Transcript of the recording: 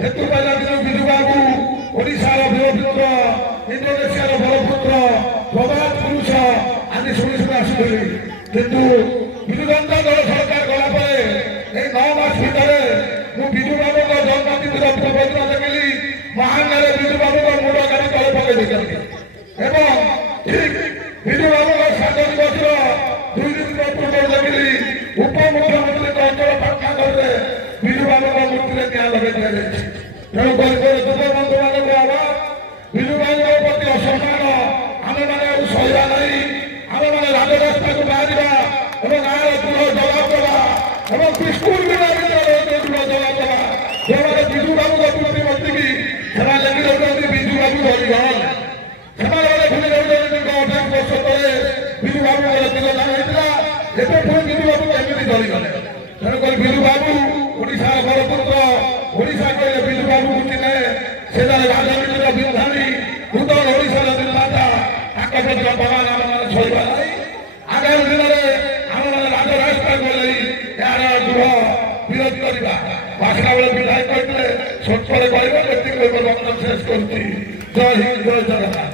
ହେତୁ ପାଇଲା ଦିନ ବିଜୁ ବାବୁ ଓଡ଼ିଶାର ବୀରପୁତ୍ର ଇଣ୍ଡୋନେସିଆର ବଳପୁତ୍ର ପ୍ରବାଦ ପୁରୁଷ ଆଜି ଶୁଣି ଶୁଣି ଆସୁଥିଲି। କିନ୍ତୁ ବିଜୁ ଜନତା ଦଳ ସରକାର ଗଲା ପରେ ଏଇ 9 ମାସ ଭିତରେ ମୁଁ ବିଜୁ ବାବୁଙ୍କ ଜନ୍ମତିଥିର ପ୍ରବଚନ ଦେଖିଲି। ମହାଙ୍ଗାରେ ବିଜୁ ବାବୁଙ୍କ ମୁଣ୍ଡ କାଟି ତଳେ ପକାଇ ଦେଇଛନ୍ତି ଏବଂ ଠିକ ବିଜୁ ବାବୁଙ୍କ ଶ୍ରାଦ୍ଧ ଦିବସର 2 ଦିନ ପୂର୍ବରୁ ଦେଖିଲି ଉପମୁଖ୍ୟମନ୍ତ୍ରୀଙ୍କ ଅଞ୍ଚଳ ପାଟଣାଗଡ଼ରେ ବିଜୁ ବାବୁଙ୍କ ମୂର୍ତ୍ତିରେ ନିଆଁ ଲଗାଇ ଦିଆଯାଇଛି। ତେଣୁ ଯୁବ ବନ୍ଧୁମାନଙ୍କୁ ଆହ୍ୱାନ, ବିଜୁ ବାବୁଙ୍କ ପ୍ରତି ଅସମ୍ମାନ ଆମେମାନେ ଆଉ ସହିବା ନାହିଁ। ଆମେମାନେ ରାଜରାସ୍ତାକୁ ବାହାରିବା ଏବଂ ଗାଁର ଦୃଢ଼ ଜବାବ ଦେବା ଏବଂ ବିସ୍କୁଲ ବିନା ଦୃଢ଼ ଜବାବ ଦେବା। ଯେଉଁମାନେ ବିଜୁ ବାବୁଙ୍କ ପ୍ରତିମୂର୍ତ୍ତିକି ସେମାନେ ଲେଖି ଦେଉଛନ୍ତି ବିଜୁ ବାବୁ ହରିଜନ। ସେମାନେ ଭୁଲି ଯାଉଛନ୍ତି 28 ବର୍ଷ ତଳେ ବିଜୁ ବାବୁଙ୍କର ତିରୋଧାନ ହେଇଥିଲା। ଏବେ ପୁଣି ବିଜୁ ବାବୁ କେମିତି ଧରିଗଲେ? ତେଣୁକରି ବିଜୁ ବାବୁ ଓଡ଼ିଶାର ବରପୁତ୍ର। ଓଡ଼ିଶା କହିଲେ ବିଜୁ ବାବୁକୁ ଚିହ୍ନେ। ସେ ଜଣେ ରାଜନୀତିର ବିଧାନୀ, ନୂତନ ଓଡ଼ିଶାର ନିର୍ମାତା। ତାଙ୍କ ପ୍ରତି ଅପମାନ ଆମେମାନେ ସହିବା ନାହିଁ। ଆଗାମୀ ଦିନରେ ଆମେମାନେ ରାଜରାସ୍ତାକୁ ଓହ୍ଲାଇ ଏହାର ଦୃଢ଼ ବିରୋଧ କରିବା। ଭାଷା ବେଳେ ବିଧାୟକ କହିଥିଲେ ସ୍ୱଚ୍ଛରେ କହିବ, ଏତିକି କହିବ ବକ୍ତବ୍ୟ ଶେଷ କରୁଛି। ଜୟ ହିନ୍ଦ, ଜୟ ଜଗନ୍ନାଥ।